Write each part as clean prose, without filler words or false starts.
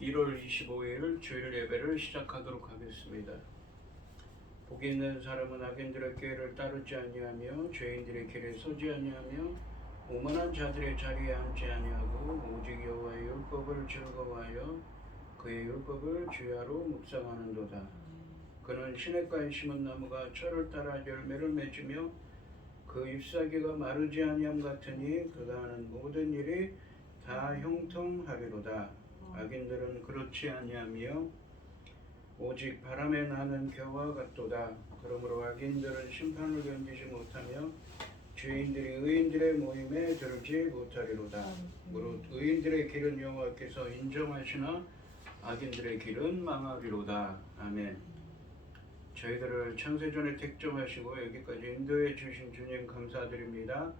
1월 25일 주일 예배를 시작하도록 하겠습니다. 복이 있는 사람은 악인들의 꾀를 따르지 아니하며 죄인들의 길에 서지 아니하며 오만한 자들의 자리에 앉지 아니하고 오직 여호와의 율법을 즐거워하여 그의 율법을 주야로 묵상하는도다. 그는 시냇가에 심은 나무가 철을 따라 열매를 맺으며 그 잎사귀가 마르지 아니함 같으니 그가 하는 모든 일이 다 형통하리로다. 악인들은 그렇지 아니하며 오직 바람에 나는 겨와 같도다. 그러므로 악인들은 심판을 견디지 못하며 죄인들이 의인들의 모임에 들지 못하리로다. 무릇 의인들의 길은 여호와께서 인정하시나 악인들의 길은 망하리로다. 아멘. 저희들을 창세전에 택정하시고 여기까지 인도해 주신 주님 감사드립니다.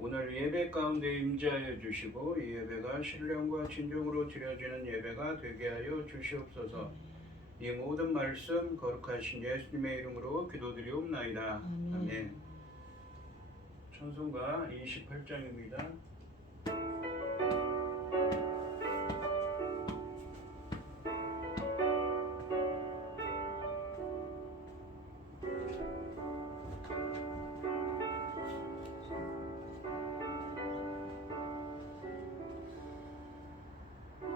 오늘 예배 가운데 임재하여 주시고 이 예배가 신령과 진정으로 드려지는 예배가 되게 하여 주시옵소서. 이 모든 말씀 거룩하신 예수님의 이름으로 기도드리옵나이다. 아멘. 찬송가 28장입니다.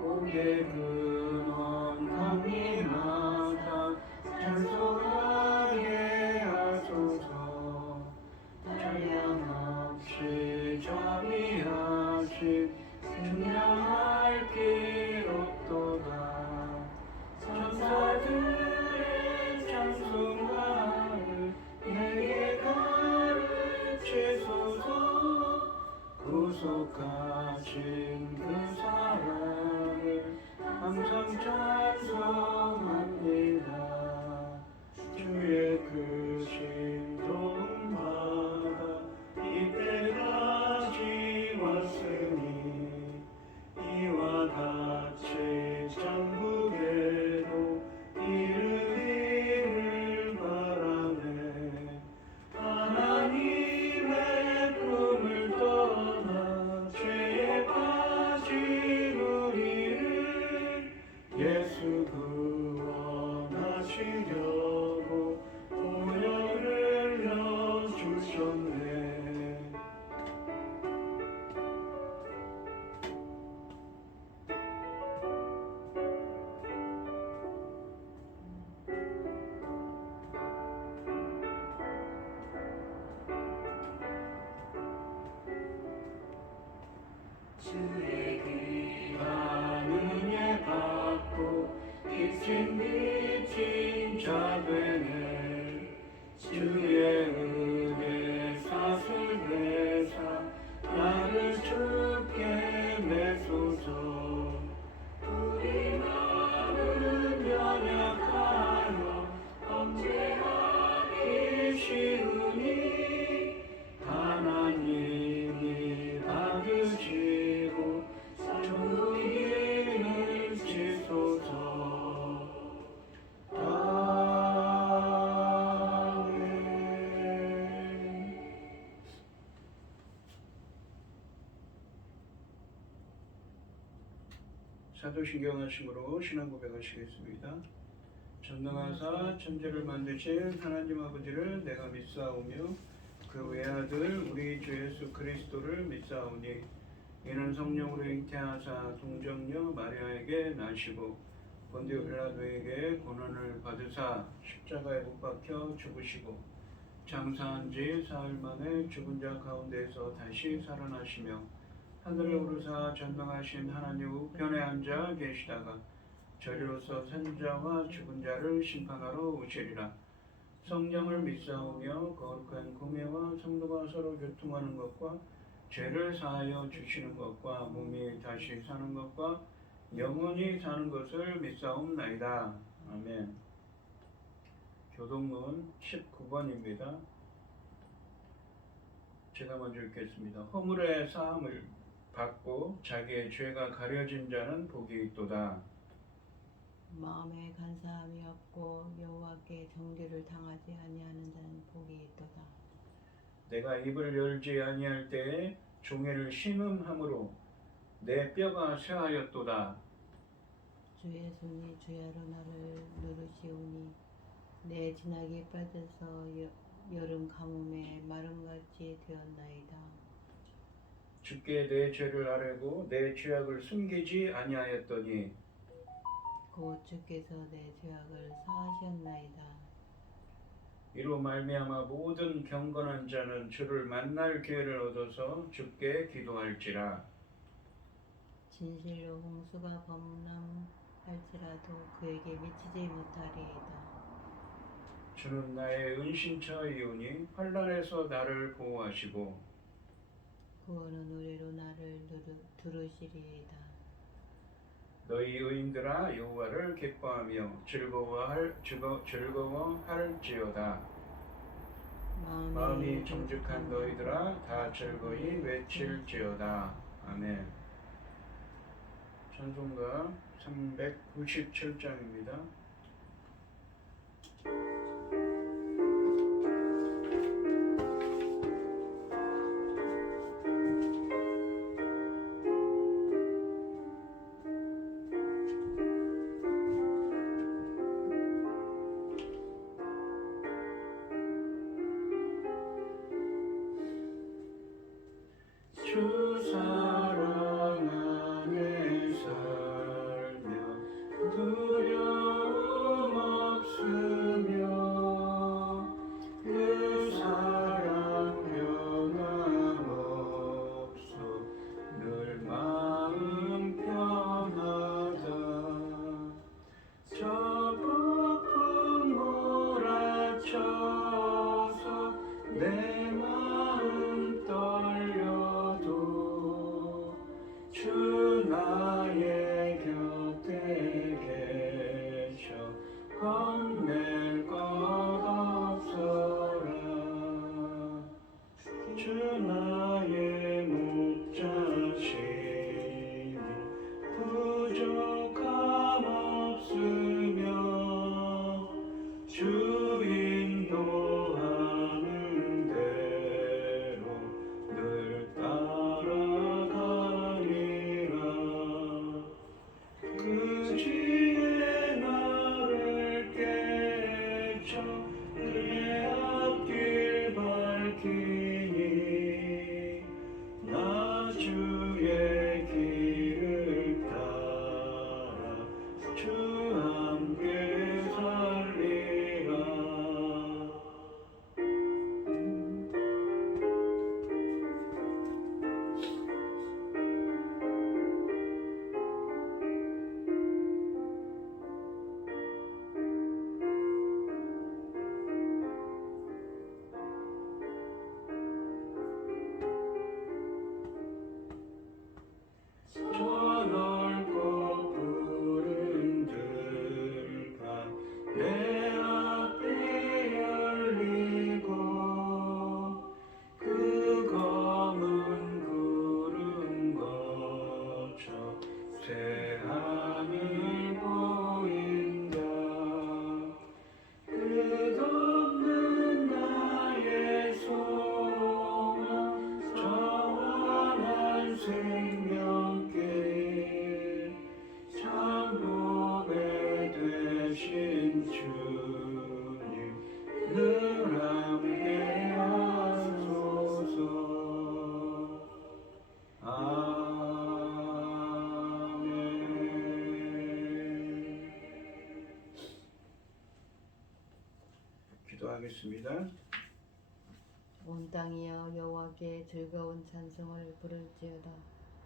고개 근원 강림하사 찬송하게 하소서. 찬양없이 자비하신 찬양할 길 없도다. 천사들의 찬송가를 내게 가르치소서. 구속하신 그 사랑을 항상 찬송합니다. 주의 크신 도움받아 이때까지 왔으니 이와 같이 천국에도 이르기를 바라네. 하나님의 품을 떠나 죄에 빠진 우리를 예수 구원하시려고 보혈을 흘려주셨네. 주의 귀한 은혜 받고 비친 자 되네. 주의 은혜 사슬 회사 나를 주께 매소서. 우리 마음은 연약하여 범죄하기 쉬우니 하나님이 받으시고 천국인을 지소서. 아멘. 사도신경 하심으로 신앙 고백하시겠습니다. 전능하사 천지를 만드신 하나님 아버지를 내가 믿사오며 그 외아들 우리 주 예수 그리스도를 믿사오니 이는 성령으로 잉태하사 동정녀 마리아에게 나시고 본디오 빌라도에게 고난을 받으사 십자가에 못 박혀 죽으시고 장사한 지 사흘 만에 죽은 자 가운데서 다시 살아나시며 하늘에 오르사 전능하신 하나님 우편에 앉아 계시다가 저리로서 산자와 죽은 자를 심판하러 오시리라. 성령을 믿사오며 거룩한 공예와 성도가 서로 교통하는 것과 죄를 사하여 주시는 것과 몸이 다시 사는 것과 영원히 사는 것을 믿사옵나이다. 아멘. 교동문 19번입니다. 제가 먼저 읽겠습니다. 허물의 사함을 받고 자기의 죄가 가려진 자는 복이 있도다. 마음에 간사함이 없고 여호와께 정죄를 당하지 아니하는 자는 복이 있도다. 내가 입을 열지 아니할 때에 종애를 심음함으로 내 뼈가 쇠하였도다. 주의 손이 주야로 나를 누르시오니 내 진하게 빠져서 여름 가뭄에 마름같이 되었나이다. 주께 내 죄를 아뢰고 내 죄악을 숨기지 아니하였더니 곧 주께서 내 죄악을 사하셨나이다. 이로 말미암아 모든 경건한 자는 주를 만날 기회를 얻어서 주께 기도할지라. 진실로 홍수가 범람할지라도 그에게 미치지 못하리이다. 주는 나의 은신처이오니 환난에서 나를 보호하시고 구원은 우리로 나를 두르시리이다. 너희 의인들아 여호와를 기뻐하며 즐거워할지어다. 마음이 정직한 너희들아 다 즐거이 외칠지어다. 아멘. 찬송가 397장입니다. 주 사랑 안에 살며 두려움 없으며 그 사랑 변함없어 늘 마음 편하다. 저 폭풍 몰아쳐서 내 마음 떨려도 주 나의 곁에 계셔 겁낼 것 없어라. 주 나의 목자시니 부족함 없으며 주 인도하는 대로 늘 따라가리라. 그 지혜 나를 깨쳐 그의 앞길 밝히니 나 주의 길을 따라 주 함께 살리라. 저 넓고 푸른 들판 내 앞에 열리고 그 검은 구름 거쳐 새하늘 보인다. 끝없는 나의 소망 저 환한 생명길 참 보배 되신 주님 늘 함께 하소서. 아멘. 기도하겠습니다. 온 땅이여 여호와께 즐거운 찬송을 부를지어다.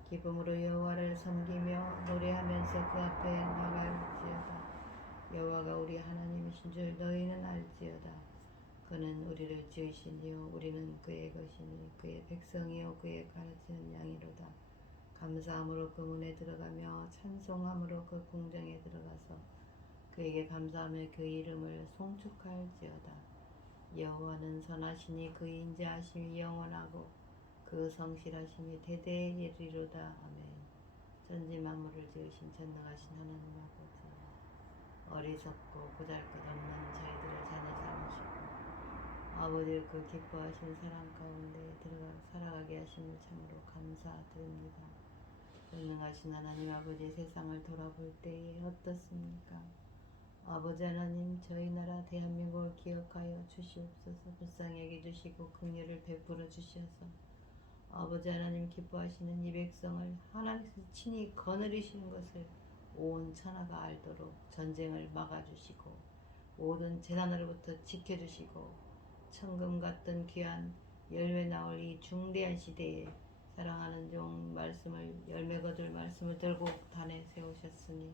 기쁨으로 여호와를 섬기며 노래하면서 그 앞에 나갈지어다. 여호와가 우리 하나님이신 줄 너희는 알지어다. 그는 우리를 지으시니요 우리는 그의 것이니 그의 백성이요 그의 가르치는 양이로다. 감사함으로 그 문에 들어가며 찬송함으로 그 궁정에 들어가서 그에게 감사하며 그 이름을 송축할지어다. 여호와는 선하시니 그 인자하심이 영원하고 그 성실하심이 대대에 이르리로다. 아멘. 전지 만물을 지으신 전능하신 하나님 아버지, 어리석고 보잘것없는 저희들을 자녀 삼으시고 아버지의 그 기뻐하신 사랑 가운데 들어가 살아가게 하심을 참으로 감사드립니다. 전능하신 하나님 아버지, 세상을 돌아볼 때에 어떻습니까? 아버지 하나님, 저희 나라 대한민국을 기억하여 주시옵소서. 불쌍히 여겨주시고 긍휼을 베풀어 주셔서 아버지 하나님 기뻐하시는 이 백성을 하나님께서 친히 거느리시는 것을 온 천하가 알도록 전쟁을 막아주시고 모든 재난으로부터 지켜주시고 천금 같은 귀한 열매 나올 이 중대한 시대에 사랑하는 종 말씀을 열매 거둘 말씀을 들고 단에 세우셨으니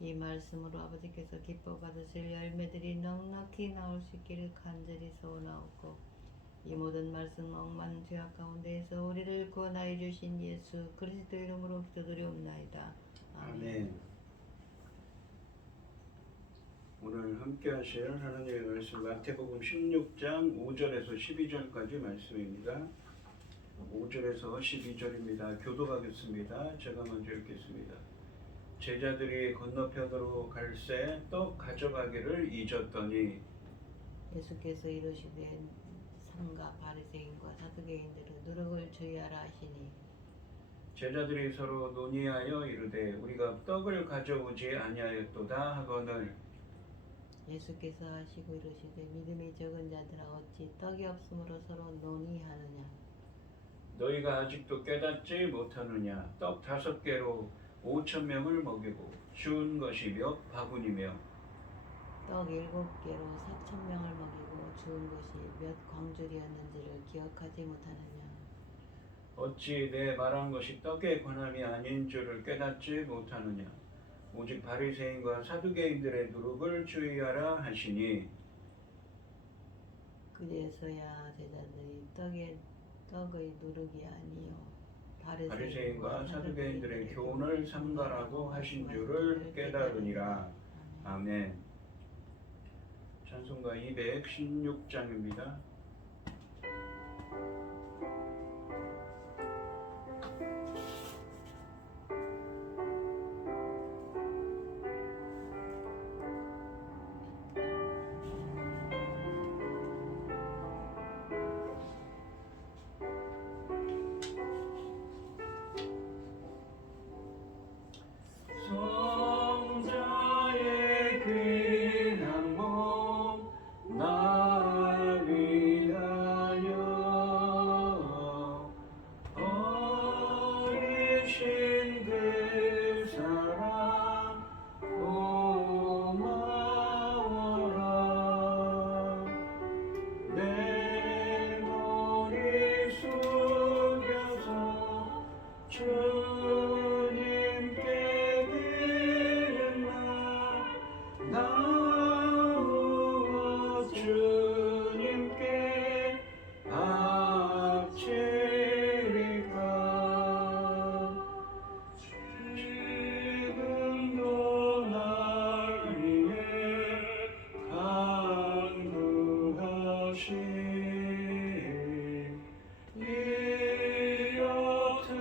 이 말씀으로 아버지께서 기뻐 받으실 열매들이 넉넉히 나올 수 있기를 간절히 소원하옵고 이 모든 말씀 억만 죄악 가운데에서 우리를 구원하여 주신 예수 그리스도 이름으로 기도드리옵나이다. 아멘. 오늘 함께 하실 하나님의 말씀 마태복음 16장 5절에서 12절까지 말씀입니다. 5절에서 12절입니다. 교도하겠습니다. 제가 먼저 읽겠습니다. 제자들이 건너편으로 갈새 떡 가져가기를 잊었더니 예수께서 이르시되 삼가 바리새인과 사두개인들은 누룩을 주의하라 하시니 제자들이 서로 논의하여 이르되 우리가 떡을 가져오지 아니하였도다 하거늘 예수께서 하시고 이르시되 믿음이 적은 자들아 어찌 떡이 없으므로 서로 논의하느냐. 너희가 아직도 깨닫지 못하느냐. 떡 5개로 5,000명을 먹이고 주운 것이 몇 바구니며 떡 7개로 4,000명을 먹이고 주운 것이 몇 광줄이었는지를 기억하지 못하느냐. 어찌 내 말한 것이 떡에 관함이 아닌 줄을 깨닫지 못하느냐. 오직 바리새인과 사두개인들의 누룩을 주의하라 하시니 그제서야 제자들이 떡의 누룩이 아니요 바리새인과 사두개인들의 교훈을 삼가라고 하신 줄을 깨달으니라. 아멘. 찬송가 216장입니다. 성자의 귀한 몸 날 위하여 버리신 그 사랑 고마워라. 내 머리 숙여서 주님께 나와 주님께 바치리까. 지금도 날 위해 간구하신 이 옅은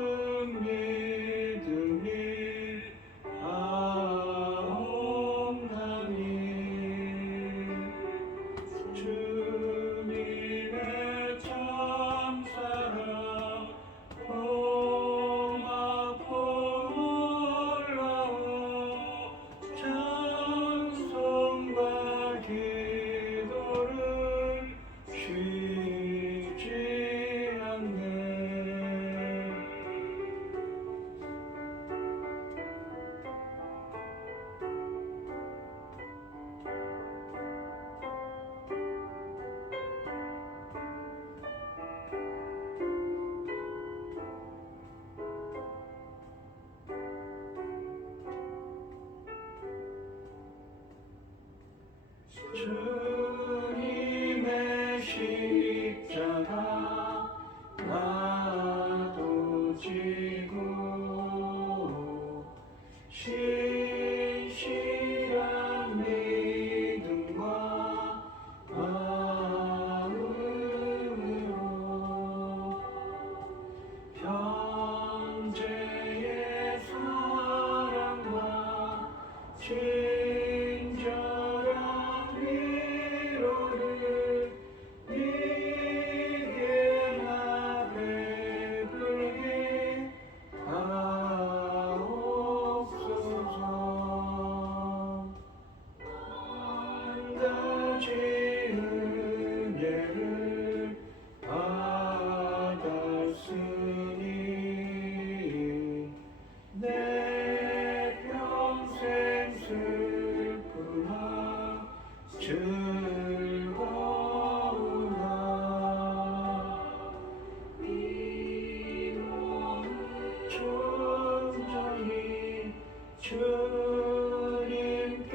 주님께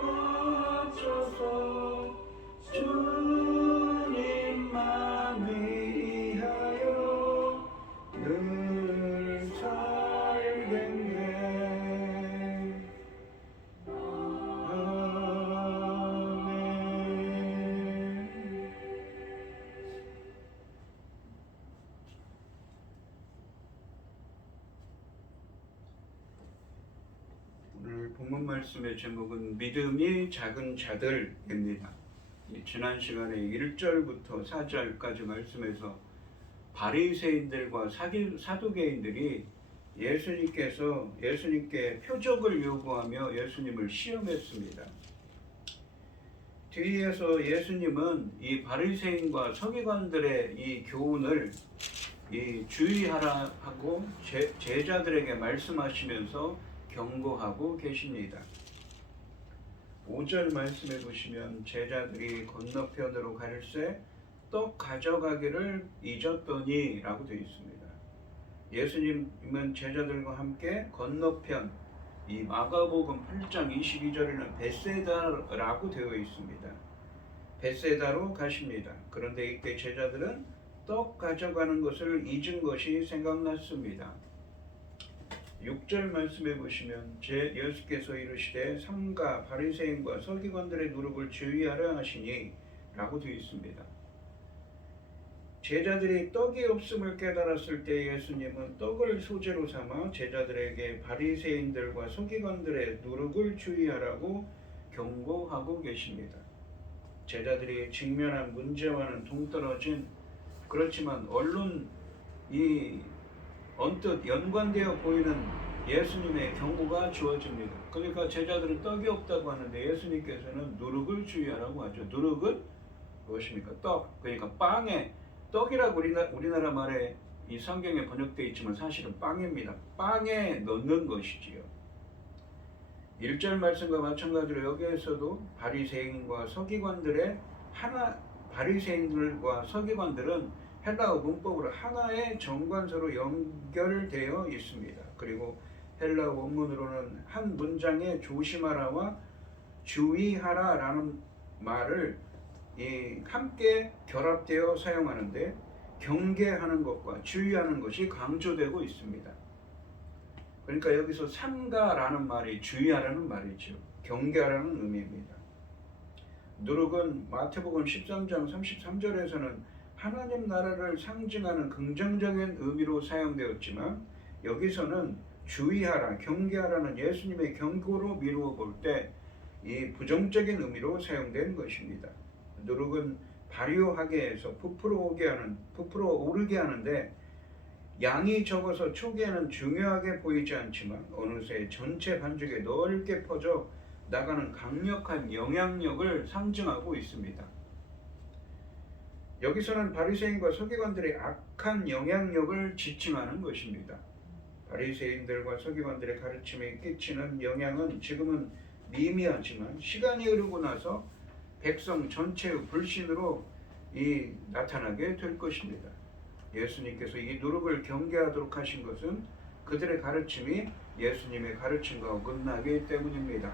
거쳐서 주님만 위하여 늘 살겠네. 아멘. 오늘 본문 말씀의 제목은 믿음이 작은 자들입니다. 지난 시간에 1절부터 4절까지 말씀에서 바리새인들과 사두개인들이 예수님께 표적을 요구하며 예수님을 시험했습니다. 뒤에서 예수님은 이 바리새인과 서기관들의 이 교훈을 주의하라 하고 제자들에게 말씀하시면서 경고하고 계십니다. 5절 말씀해 보시면 제자들이 건너편으로 가릴새 떡 가져가기를 잊었더니 라고 되어 있습니다. 예수님은 제자들과 함께 건너편, 이 마가복음 8장 22절에는 벳세다라고 되어 있습니다. 벳세다로 가십니다. 그런데 이때 제자들은 떡 가져가는 것을 잊은 것이 생각났습니다. 6절 말씀해 보시면 예수께서 이르시되 삼가 바리새인과 서기관들의 누룩을 주의하라 하시니 라고 되어 있습니다. 제자들이 떡이 없음을 깨달았을 때 예수님은 떡을 소재로 삼아 제자들에게 바리새인들과 서기관들의 누룩을 주의하라고 경고하고 계십니다. 제자들이 직면한 문제와는 동떨어진, 그렇지만 언뜻 연관되어 보이는 예수님의 경고가 주어집니다. 그러니까 제자들은 떡이 없다고 하는데 예수님께서는 누룩을 주의하라고 하죠. 누룩은 무엇입니까? 떡. 그러니까 떡이라고 우리나라 말에 이 성경에 번역되어 있지만 사실은 빵입니다. 빵에 넣는 것이지요. 1절 말씀과 마찬가지로 여기에서도 바리새인들과 서기관들은 헬라어 문법으로 하나의 정관사로 연결되어 있습니다. 그리고 헬라어 원문으로는 한 문장에 조심하라와 주의하라라는 말을 함께 결합되어 사용하는데 경계하는 것과 주의하는 것이 강조되고 있습니다. 그러니까 여기서 삼가라는 말이 주의하라는 말이죠. 경계하라는 의미입니다. 누룩은 마태복음 13장 33절에서는 하나님 나라를 상징하는 긍정적인 의미로 사용되었지만 여기서는 주의하라, 경계하라는 예수님의 경고로 미루어 볼 때 이 부정적인 의미로 사용된 것입니다. 누룩은 발효하게 해서 부풀어 오르게 하는데 양이 적어서 초기에는 중요하게 보이지 않지만 어느새 전체 반죽에 넓게 퍼져 나가는 강력한 영향력을 상징하고 있습니다. 여기서는 바리새인과 서기관들의 악한 영향력을 지칭하는 것입니다. 바리새인들과 서기관들의 가르침에 끼치는 영향은 지금은 미미하지만 시간이 흐르고 나서 백성 전체의 불신으로 나타나게 될 것입니다. 예수님께서 이 누룩을 경계하도록 하신 것은 그들의 가르침이 예수님의 가르침과 어긋나기 때문입니다.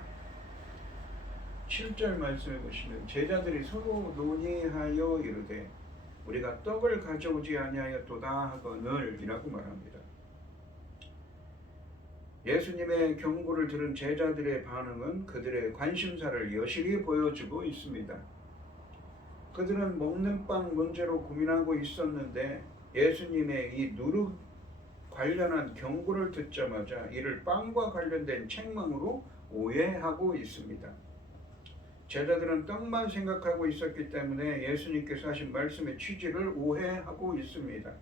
7절 말씀해 보시면 제자들이 서로 논의하여 이르되 우리가 떡을 가져오지 아니하였도다 하거늘 이라고 말합니다. 예수님의 경고를 들은 제자들의 반응은 그들의 관심사를 여실히 보여주고 있습니다. 그들은 먹는 빵 문제로 고민하고 있었는데 예수님의 이 누룩 관련한 경고를 듣자마자 이를 빵과 관련된 책망으로 오해하고 있습니다. 제자들은 떡만 생각하고 있었기 때문에 예수님께서 하신 말씀의 취지를 오해하고 있습니다.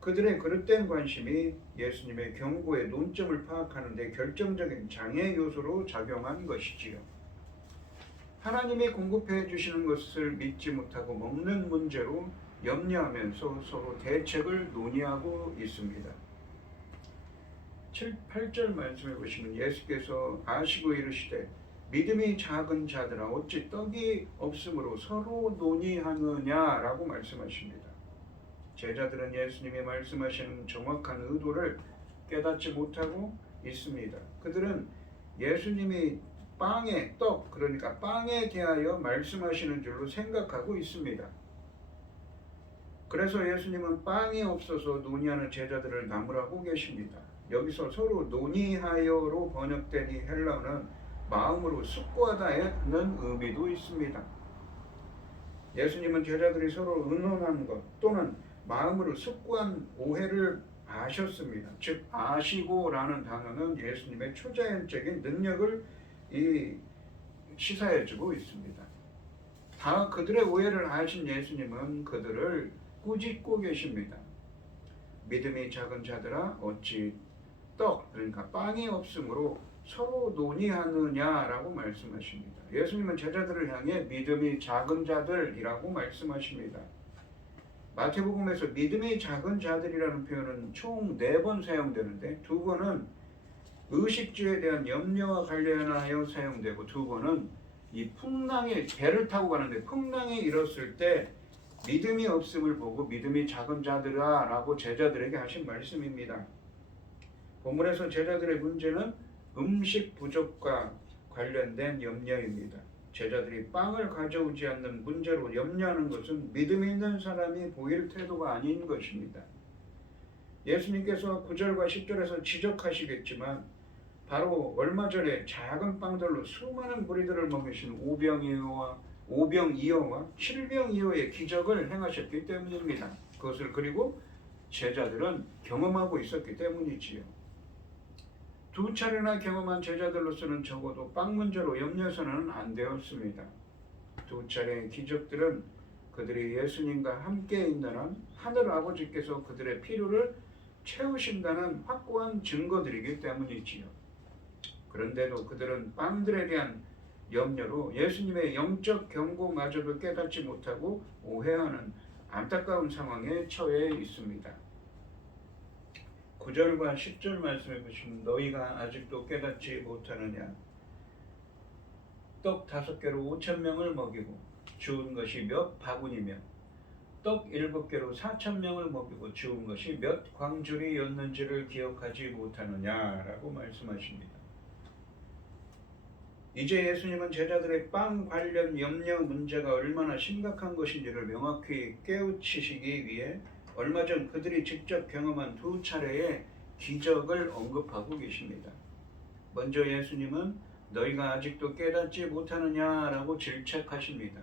그들의 그릇된 관심이 예수님의 경고의 논점을 파악하는 데 결정적인 장애 요소로 작용한 것이지요. 하나님이 공급해 주시는 것을 믿지 못하고 먹는 문제로 염려하면서 서로 대책을 논의하고 있습니다. 8절 말씀해 보시면 예수께서 아시고 이르시되 믿음이 작은 자들아 어찌 떡이 없으므로 서로 논의하느냐라고 말씀하십니다. 제자들은 예수님이 말씀하시는 정확한 의도를 깨닫지 못하고 있습니다. 그들은 예수님이 빵에, 떡, 그러니까 빵에 대하여 말씀하시는 줄로 생각하고 있습니다. 그래서 예수님은 빵이 없어서 논의하는 제자들을 나무라고 계십니다. 여기서 서로 논의하여로 번역된 이 헬라어는 마음으로 숙고하다는 의미도 있습니다. 예수님은 제자들이 서로 의논한 것 또는 마음으로 숙고한 오해를 아셨습니다. 즉 아시고라는 단어는 예수님의 초자연적인 능력을 시사해주고 있습니다. 다 그들의 오해를 아신 예수님은 그들을 꾸짖고 계십니다. 믿음이 작은 자들아 어찌 떡, 그러니까 빵이 없으므로 서로 논의하느냐라고 말씀하십니다. 예수님은 제자들을 향해 믿음이 작은 자들이라고 말씀하십니다. 마태복음에서 믿음이 작은 자들이라는 표현은 총 4번 사용되는데 2번은 의식주에 대한 염려와 관련하여 사용되고 2번은 이 풍랑에 배를 타고 가는데 풍랑이 일었을 때 믿음이 없음을 보고 믿음이 작은 자들아 라고 제자들에게 하신 말씀입니다. 본문에서 제자들의 문제는 음식 부족과 관련된 염려입니다. 제자들이 빵을 가져오지 않는 문제로 염려하는 것은 믿음 있는 사람이 보일 태도가 아닌 것입니다. 예수님께서 9절과 10절에서 지적하시겠지만 바로 얼마 전에 작은 빵들로 수많은 무리들을 먹이신 오병이어와 7병이어의 기적을 행하셨기 때문입니다. 그것을 그리고 제자들은 경험하고 있었기 때문이지요. 2차례나 경험한 제자들로서는 적어도 빵 문제로 염려해서는 안 되었습니다. 2차례의 기적들은 그들이 예수님과 함께 있는 한 하늘 아버지께서 그들의 필요를 채우신다는 확고한 증거들이기 때문이지요. 그런데도 그들은 빵들에 대한 염려로 예수님의 영적 경고마저도 깨닫지 못하고 오해하는 안타까운 상황에 처해 있습니다. 9절과 10절 말씀해 보시면 너희가 아직도 깨닫지 못하느냐 떡 5개로 5,000명을 먹이고 주운 것이 몇 바구니며 떡 7개로 4,000명을 먹이고 주운 것이 몇 광주리였는지를 기억하지 못하느냐라고 말씀하십니다. 이제 예수님은 제자들의 빵 관련 염려 문제가 얼마나 심각한 것인지를 명확히 깨우치시기 위해 얼마 전 그들이 직접 경험한 2차례의 기적을 언급하고 계십니다. 먼저 예수님은 너희가 아직도 깨닫지 못하느냐라고 질책하십니다.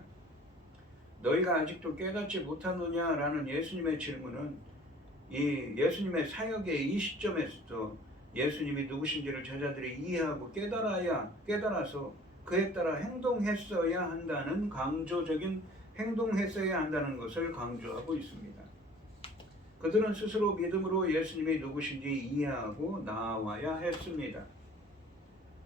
너희가 아직도 깨닫지 못하느냐라는 예수님의 질문은 이 예수님의 사역의 이 시점에서도 예수님이 누구신지를 제자들이 이해하고 깨달아서 그에 따라 행동했어야 한다는 것을 강조하고 있습니다. 그들은 스스로 믿음으로 예수님이 누구신지 이해하고 나아와야 했습니다.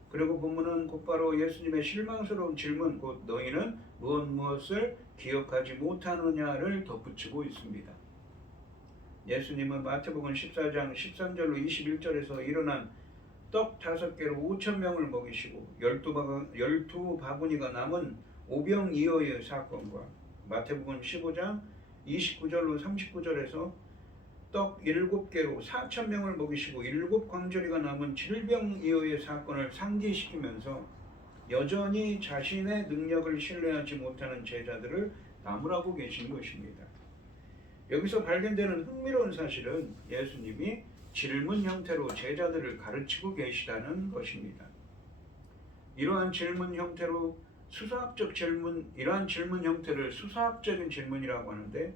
그리고 본문은 곧바로 예수님의 실망스러운 질문, 곧 너희는 무엇을 기억하지 못하느냐를 덧붙이고 있습니다. 예수님은 마태복음 14장 13절로 21절에서 일어난 떡 5개로 5,000명을 먹이시고 12바구니가 남은 오병이어의 사건과 마태복음 15장 29절로 39절에서 떡 7개로 4,000명을 먹이시고 7광저리가 남은 7병이어의 사건을 상기시키면서 여전히 자신의 능력을 신뢰하지 못하는 제자들을 나무라고 계신 것입니다. 여기서 발견되는 흥미로운 사실은 예수님이 질문 형태로 제자들을 가르치고 계시다는 것입니다. 이러한 질문 형태를 수사학적인 질문이라고 하는데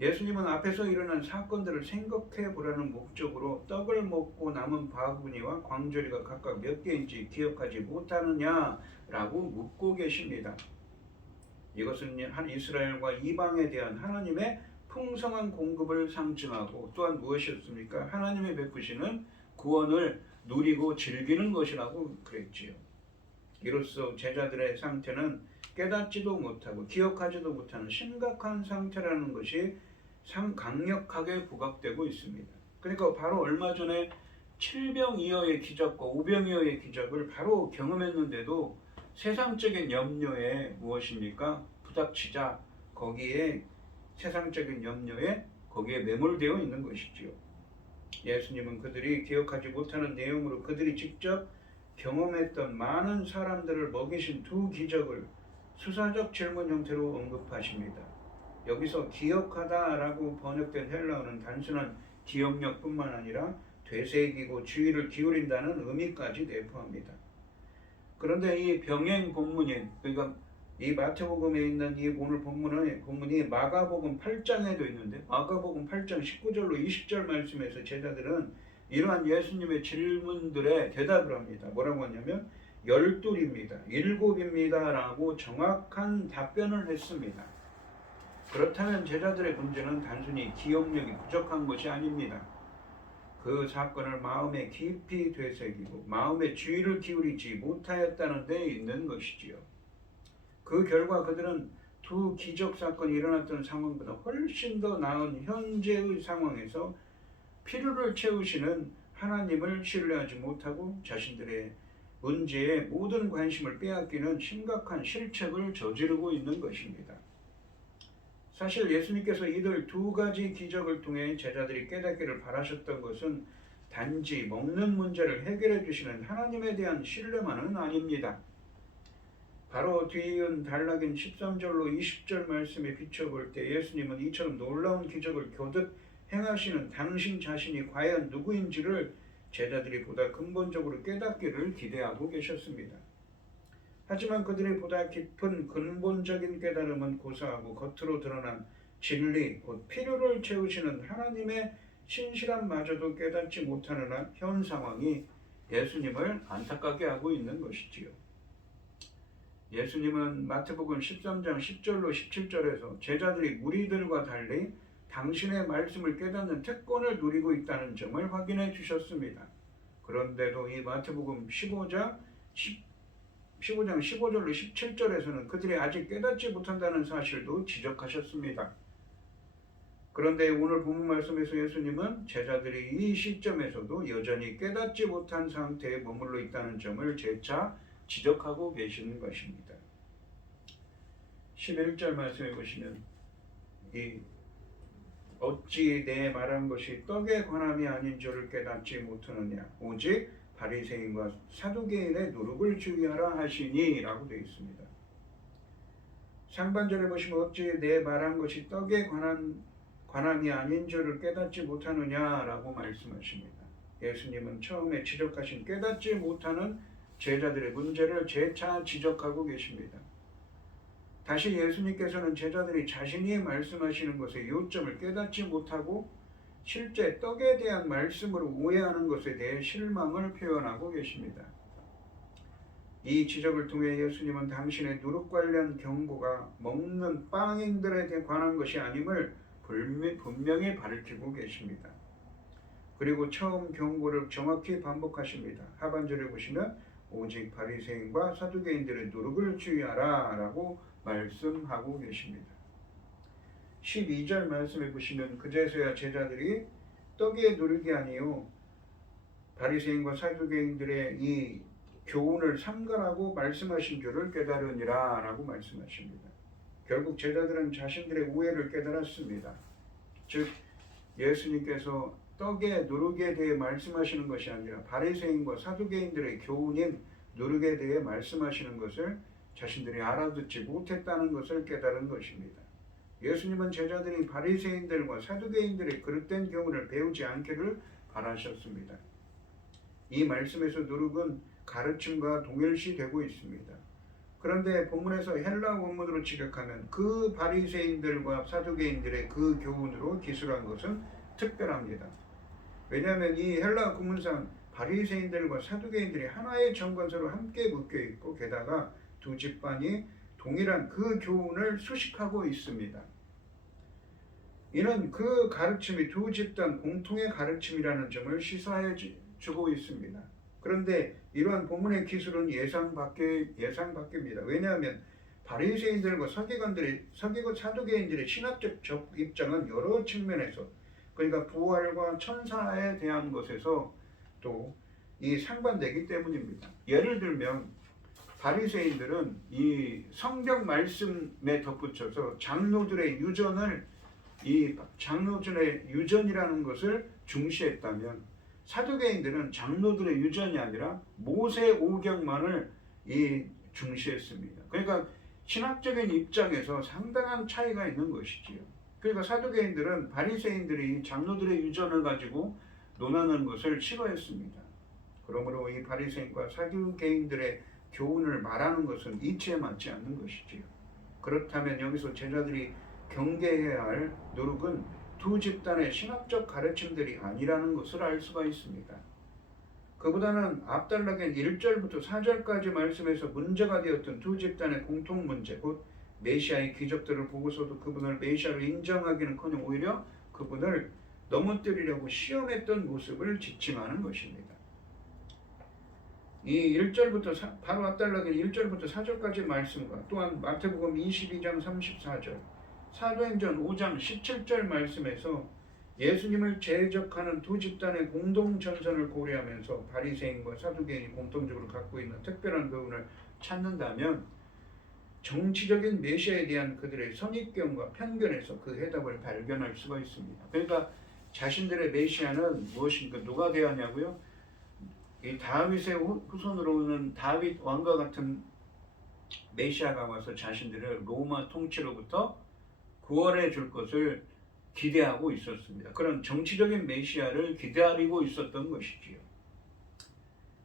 예수님은 앞에서 일어난 사건들을 생각해 보라는 목적으로 떡을 먹고 남은 바구니와 광저리가 각각 몇 개인지 기억하지 못하느냐라고 묻고 계십니다. 이것은 이스라엘과 이방에 대한 하나님의 풍성한 공급을 상징하고 또한 무엇이었습니까? 하나님이 베푸시는 구원을 누리고 즐기는 것이라고 그랬지요. 이로써 제자들의 상태는 깨닫지도 못하고 기억하지도 못하는 심각한 상태라는 것이 강력하게 부각되고 있습니다. 그러니까 바로 얼마 전에 7병이어의 기적과 5병이어의 기적을 바로 경험했는데도 세상적인 염려에 무엇입니까? 부닥치자 거기에 세상적인 염려에 거기에 매몰되어 있는 것이지요. 예수님은 그들이 기억하지 못하는 내용으로 그들이 직접 경험했던 많은 사람들을 먹이신 두 기적을 수사적 질문 형태로 언급하십니다. 여기서 기억하다라고 번역된 헬라어는 단순한 기억력뿐만 아니라 되새기고 주의를 기울인다는 의미까지 내포합니다. 그런데 이 병행 본문인, 그러니까 이 마태복음에 있는 이 오늘 본문이 마가복음 8장에도 있는데, 마가복음 8장 19절로 20절 말씀에서 제자들은 이러한 예수님의 질문들에 대답을 합니다. 뭐라고 하냐면 12입니다. 7입니다 라고 정확한 답변을 했습니다. 그렇다면 제자들의 문제는 단순히 기억력이 부족한 것이 아닙니다. 그 사건을 마음에 깊이 되새기고 마음의 주의를 기울이지 못하였다는 데 있는 것이지요. 그 결과 그들은 두 기적 사건이 일어났던 상황보다 훨씬 더 나은 현재의 상황에서 필요를 채우시는 하나님을 신뢰하지 못하고 자신들의 문제에 모든 관심을 빼앗기는 심각한 실책을 저지르고 있는 것입니다. 사실 예수님께서 이들 두 가지 기적을 통해 제자들이 깨닫기를 바라셨던 것은 단지 먹는 문제를 해결해 주시는 하나님에 대한 신뢰만은 아닙니다. 바로 뒤이은 단락인 13절로 20절 말씀에 비춰볼 때 예수님은 이처럼 놀라운 기적을 교듭 행하시는 당신 자신이 과연 누구인지를 제자들이 보다 근본적으로 깨닫기를 기대하고 계셨습니다. 하지만 그들이 보다 깊은 근본적인 깨달음은 고사하고 겉으로 드러난 진리, 곧 필요를 채우시는 하나님의 신실함마저도 깨닫지 못하는 현 상황이 예수님을 안타깝게 하고 있는 것이지요. 예수님은 마태복음 13장 10절로 17절에서 제자들이 무리들과 달리 당신의 말씀을 깨닫는 특권을 누리고 있다는 점을 확인해 주셨습니다. 그런데도 이 마태복음 15장 15절로 17절에서는 그들이 아직 깨닫지 못한다는 사실도 지적하셨습니다. 그런데 오늘 본문 말씀에서 예수님은 제자들이 이 시점에서도 여전히 깨닫지 못한 상태에 머물러 있다는 점을 재차 지적하고 계시는 것입니다. 11절 말씀해 보시면 어찌 내 말한 것이 떡에 관함이 아닌 줄을 깨닫지 못하느냐 오직 바리새인과 사두개인의 누룩을 주의하라 하시니 라고 되어 있습니다. 상반절에 보시면 어찌 내 말한 것이 떡에 관함이 아닌 줄을 깨닫지 못하느냐 라고 말씀하십니다. 예수님은 처음에 지적하신 깨닫지 못하는 제자들의 문제를 재차 지적하고 계십니다. 다시 예수님께서는 제자들이 자신이 말씀하시는 것의 요점을 깨닫지 못하고 실제 떡에 대한 말씀으로 오해하는 것에 대해 실망을 표현하고 계십니다. 이 지적을 통해 예수님은 당신의 누룩 관련 경고가 먹는 빵인들에 관한 것이 아님을 분명히 밝히고 계십니다. 그리고 처음 경고를 정확히 반복하십니다. 하반절에 보시면 오직 바리새인과 사두개인들의 누룩을 주의하라 라고 말씀하고 계십니다. 12절 말씀해 보시면 그제서야 제자들이 떡의 누룩이 아니요 바리새인과 사두개인들의 이 교훈을 삼가라고 말씀하신 줄을 깨달으니라 라고 말씀하십니다. 결국 제자들은 자신들의 오해를 깨달았습니다. 즉 예수님께서 떡의 누룩에 대해 말씀하시는 것이 아니라 바리새인과 사두개인들의 교훈인 누룩에 대해 말씀하시는 것을 자신들이 알아듣지 못했다는 것을 깨달은 것입니다. 예수님은 제자들이 바리새인들과 사두개인들의 그릇된 교훈을 배우지 않기를 바라셨습니다. 이 말씀에서 누룩은 가르침과 동일시되고 있습니다. 그런데 본문에서 헬라 원문으로 지적하면 그 바리새인들과 사두개인들의 그 교훈으로 기술한 것은 특별합니다. 왜냐하면 이 헬라 구문상 바리새인들과 사두개인들이 하나의 정관서로 함께 묶여 있고 게다가 두 집단이 동일한 그 교훈을 수식하고 있습니다. 이는 그 가르침이 두 집단 공통의 가르침이라는 점을 시사해 주고 있습니다. 그런데 이러한 본문의 기술은 예상 밖입니다. 왜냐하면 바리새인들과 서기관 사두개인들의 신학적 입장은 여러 측면에서 그러니까 부활과 천사에 대한 것에서 또 이 상반되기 때문입니다. 예를 들면 바리새인들은 이 성경 말씀에 덧붙여서 장로들의 유전이라는 것을 중시했다면 사두개인들은 장로들의 유전이 아니라 모세 오경만을 중시했습니다. 그러니까 신학적인 입장에서 상당한 차이가 있는 것이지요. 그러니까 사두개인들은 바리새인들이 장로들의 유전을 가지고 논하는 것을 싫어했습니다. 그러므로 이 바리새인과 사두개인들의 교훈을 말하는 것은 이치에 맞지 않는 것이지요. 그렇다면 여기서 제자들이 경계해야 할 누룩은 두 집단의 신학적 가르침들이 아니라는 것을 알 수가 있습니다. 그보다는 앞단락엔 1절부터 4절까지 말씀에서 문제가 되었던 두 집단의 공통 문제, 곧 메시아의 기적들을 보고서도 그분을 메시아로 인정하기는커녕 오히려 그분을 넘어뜨리려고 시험했던 모습을 지칭하는 것입니다. 이 1절부터 바로 앞단락엔 1절부터 4절까지 말씀과 또한 마태복음 22장 34절, 사도행전 5장 17절 말씀에서 예수님을 대적하는 두 집단의 공동 전선을 고려하면서 바리새인과 사두개인이 공통적으로 갖고 있는 특별한 교훈을 찾는다면 정치적인 메시아에 대한 그들의 선입견과 편견에서 그 해답을 발견할 수가 있습니다. 그러니까 자신들의 메시아는 무엇인가 누가 되었냐고요? 이 다윗의 후손으로 오는 다윗 왕과 같은 메시아가 와서 자신들을 로마 통치로부터 구원해 줄 것을 기대하고 있었습니다. 그런 정치적인 메시아를 기다리고 있었던 것이지요.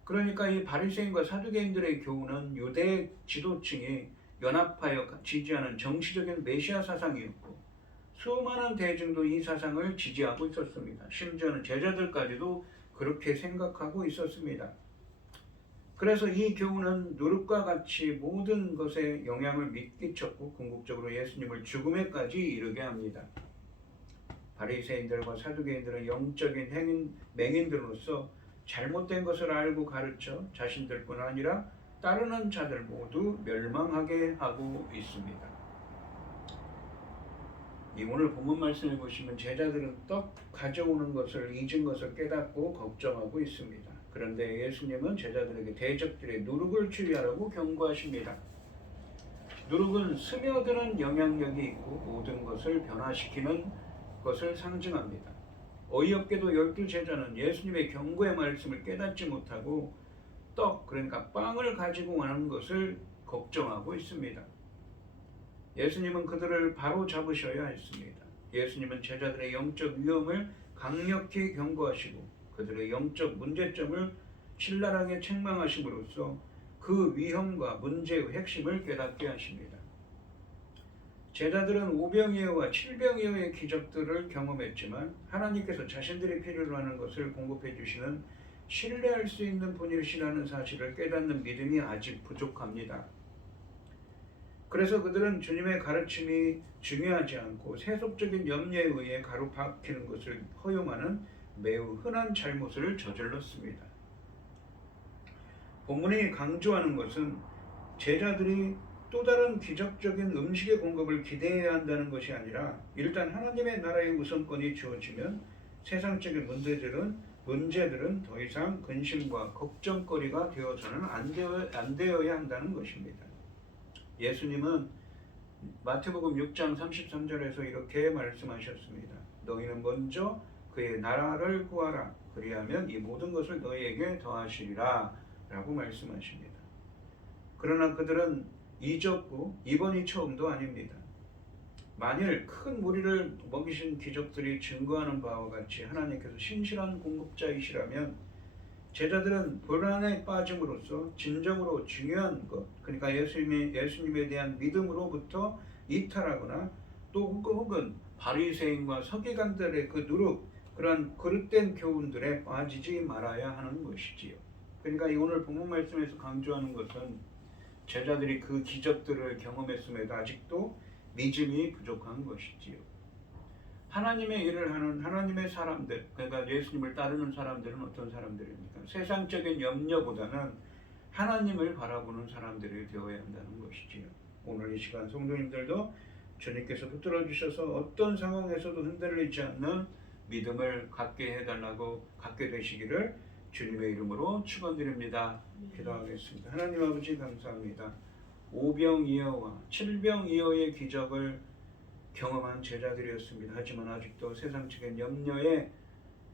그러니까 이 바리새인과 사두개인들의 교훈은 유대 지도층이 연합하여 지지하는 정치적인 메시아 사상이었고 수많은 대중도 이 사상을 지지하고 있었습니다. 심지어는 제자들까지도 그렇게 생각하고 있었습니다. 그래서 이 교훈은 누룩과 같이 모든 것에 영향을 미끼쳤고 궁극적으로 예수님을 죽음에까지 이르게 합니다. 바리새인들과 사두개인들은 영적인 맹인들로서 잘못된 것을 알고 가르쳐 자신들뿐 아니라 따르는 자들 모두 멸망하게 하고 있습니다. 이 오늘 본문 말씀을 보시면 제자들은 떡 가져오는 것을 잊은 것을 깨닫고 걱정하고 있습니다. 그런데 예수님은 제자들에게 대적들의 누룩을 주의하라고 경고하십니다. 누룩은 스며드는 영향력이 있고 모든 것을 변화시키는 것을 상징합니다. 어이없게도 12제자는 예수님의 경고의 말씀을 깨닫지 못하고 그러니까 빵을 가지고 가는 것을 걱정하고 있습니다. 예수님은 그들을 바로 잡으셔야 했습니다. 예수님은 제자들의 영적 위험을 강력히 경고하시고 그들의 영적 문제점을 신랄하게 책망하심으로써 그 위험과 문제의 핵심을 깨닫게 하십니다. 제자들은 오병이어와 칠병이어의 기적들을 경험했지만 하나님께서 자신들이 필요로 하는 것을 공급해 주시는 신뢰할 수 있는 분이시라는 사실을 깨닫는 믿음이 아직 부족합니다. 그래서 그들은 주님의 가르침이 중요하지 않고 세속적인 염려에 의해 가로막히는 것을 허용하는 매우 흔한 잘못을 저질렀습니다. 본문이 강조하는 것은 제자들이 또 다른 기적적인 음식의 공급을 기대해야 한다는 것이 아니라 일단 하나님의 나라의 우선권이 주어지면 세상적인 문제들은 더 이상 근심과 걱정거리가 되어서는 안 되어야 한다는 것입니다. 예수님은 마태복음 6장 33절에서 이렇게 말씀하셨습니다. 너희는 먼저 그의 나라를 구하라. 그리하면 이 모든 것을 너희에게 더하시리라 라고 말씀하십니다. 그러나 그들은 잊었고 이번이 처음도 아닙니다. 만일 큰 무리를 먹이신 기적들이 증거하는 바와 같이 하나님께서 신실한 공급자이시라면 제자들은 불안에 빠짐으로써 진정으로 중요한 것, 그러니까 예수님에 대한 믿음으로부터 이탈하거나 또 혹은 바리새인과 서기관들의 그 누룩, 그러한 그릇된 교훈들에 빠지지 말아야 하는 것이지요. 그러니까 이 오늘 본문 말씀에서 강조하는 것은 제자들이 그 기적들을 경험했음에도 아직도 믿음이 부족한 것이지요. 하나님의 일을 하는 하나님의 사람들, 그러니까 예수님을 따르는 사람들은 어떤 사람들입니까? 세상적인 염려보다는 하나님을 바라보는 사람들이 되어야 한다는 것이지요. 오늘 이 시간 성도님들도 주님께서 붙들어 주셔서 어떤 상황에서도 흔들리지 않는 믿음을 갖게 되시기를 주님의 이름으로 축원드립니다. 기도하겠습니다. 하나님 아버지 감사합니다. 오병이어와 칠병이어의 기적을 경험한 제자들이었습니다. 하지만 아직도 세상적인 염려에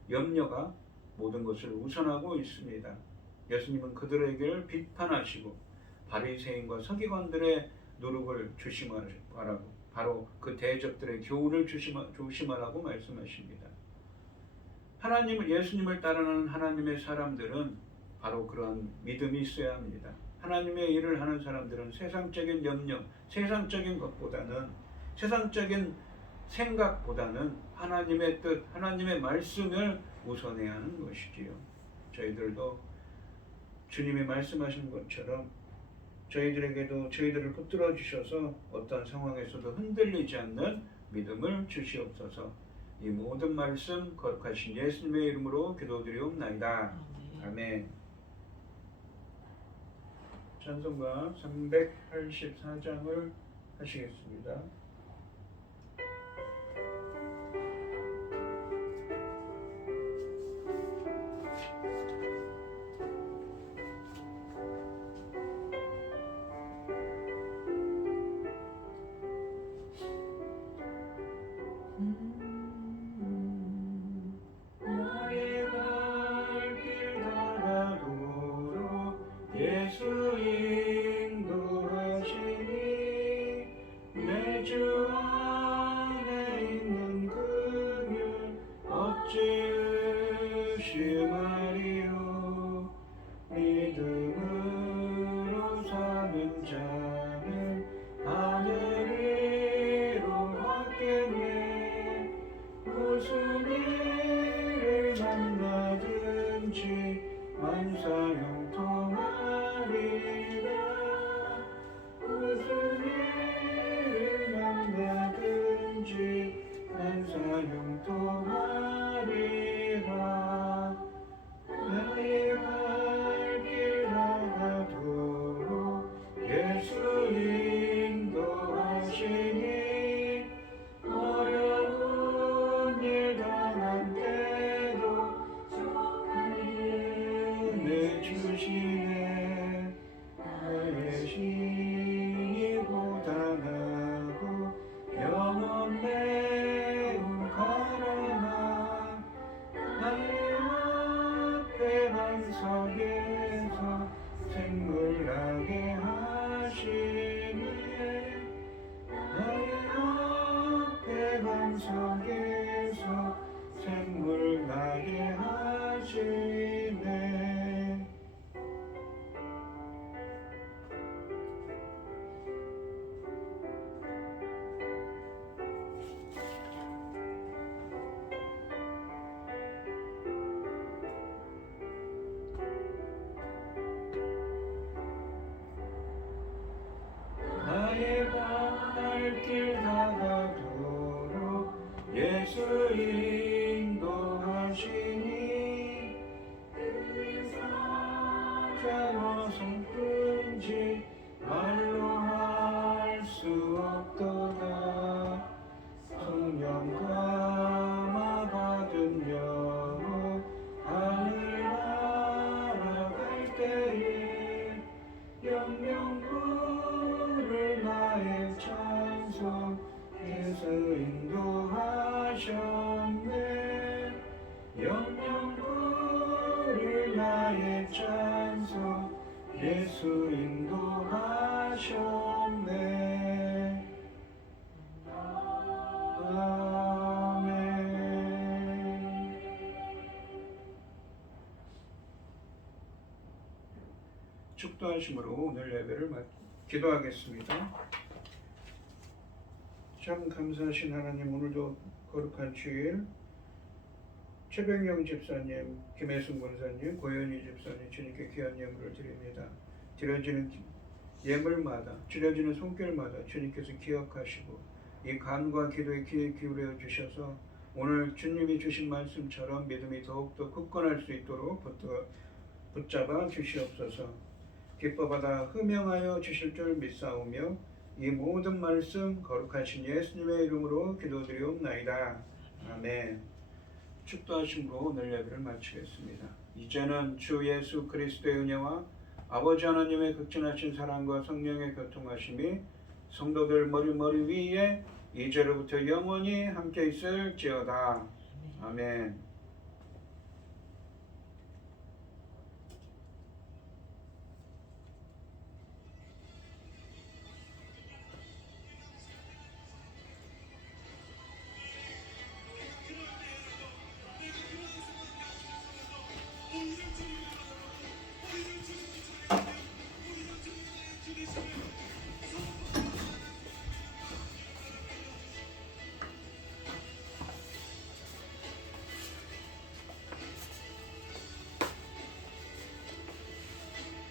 염려가 모든 것을 우선하고 있습니다. 예수님은 그들에게 비판하시고 바리새인과 서기관들의 누룩을 조심하라고, 바로 그 대적들의 교훈을 조심하라고 말씀하십니다. 예수님을 따르는 하나님의 사람들은 바로 그런 믿음이 있어야 합니다. 하나님의 일을 하는 사람들은 세상적인 염려, 세상적인 것보다는, 세상적인 생각보다는 하나님의 뜻, 하나님의 말씀을 우선해야 하는 것이지요. 저희들도 주님이 말씀하신 것처럼 저희들에게도 저희들을 붙들어 주셔서 어떤 상황에서도 흔들리지 않는 믿음을 주시옵소서. 이 모든 말씀 거룩하신 예수님의 이름으로 기도드리옵나이다. 아멘. 찬송가 384장을 하시겠습니다. 길 다가도록 예수 인도하시니 괴로워 성픈지 말로 할 수 없도다. 성령 감화 받은 영혼 하늘 날아갈 때에 영영 부를 나의 찬송 예수 인도하셨네. 영영 부를 나의 찬송 예수 인도하셨네. 아멘. 축도하심으로 오늘 예배를 기도하겠습니다. 참 감사하신 하나님, 오늘도 거룩한 주일 최병영 집사님, 김혜순 권사님, 고현희 집사님 주님께 귀한 예물을 드립니다. 드려지는 예물마다, 드려지는 손길마다 주님께서 기억하시고 이 간과 기도에 귀에 기울여 주셔서 오늘 주님이 주신 말씀처럼 믿음이 더욱더 굳건할 수 있도록 붙잡아 주시옵소서. 기뻐받아 흠명하여 주실 줄 믿사오며 이 모든 말씀 거룩하신 예수님의 이름으로 기도드리옵나이다. 아멘. 축도하심으로 오늘 예배를 마치겠습니다. 이제는 주 예수 그리스도의 은혜와 아버지 하나님의 극진하신 사랑과 성령의 교통하심이 성도들 머리 위에 이제로부터 영원히 함께 있을지어다. 아멘.